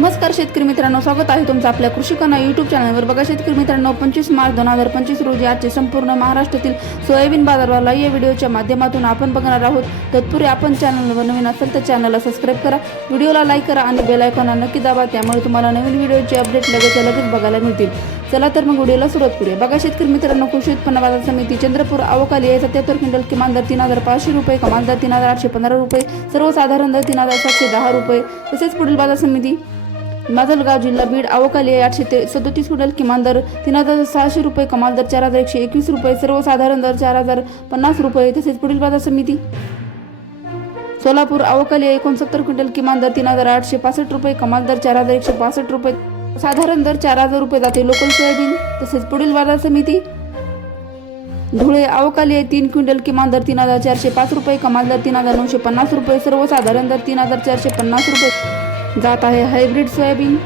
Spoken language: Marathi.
नमस्कार शेतकरी मित्रांनो स्वागत आहे तुमचं आपल्या कृषी कना युट्यूब चॅनलवर बघा शेतकरी मित्रांनो पंचवीस मार्च दोन हजार पंचवीस रोजी आजचे संपूर्ण महाराष्ट्रातील सोयाबीन बाजारवाला या व्हिडिओच्या माध्यमातून आपण बघणार आहोत. तत्पूर्वी आपण चॅनलवर नवीन असेल तर चॅनलला सबस्क्राईब करा व्हिडिओला लाईक करा आणि बेल आयकॉनला नक्की दाबा त्यामुळे तुम्हाला नवीन व्हिडिओचे अपडेट लगेच लगेच बघायला मिळतील. चला तर मग व्हिडिओला सुरुवात करूया. बघा शेतकरी मित्रांनो कृषी उत्पन्न बाजार समिती चंद्रपूर अवकाली आहे. सत्याहत्तर क्विंटल किमान दर तीन हजार पाचशे रुपये कमाल दर तीन हजार आठशे पंधरा रुपये सर्वसाधारण दर तीन हजार सातशे दहा रुपये. तसेच पुढील बाजार समिती माजलगाव जिल्हा बीड अवकाली आहे आठशे ते सदोतीस क्विंटल किमान दर तीन हजार सहाशे रुपये कमाल दर चार हजार एकशे एकवीस रुपये सर्वसाधारण दर चार हजार पन्नास रुपये तसेच पुढील बाजार समिती. सोलापूर अवकाली आहे एकोणसत्तर क्विंटल किमान दर तीन हजार आठशे पासष्ट रुपये कमाल दर चार हजार एकशे पासष्ट रुपये साधारण दर चार हजार रुपये जाते लोकल सोयाबीन तसेच पुढील बाजार समिती. धुळे अवकाली आहे तीन क्विंटल किमान दर तीन हजार चारशे पाच रुपये कमाल दर तीन हजार नऊशे पन्नास रुपये सर्वसाधारण दर तीन हजार चारशे पन्नास रुपये. जात आहे. Hybrid soybean.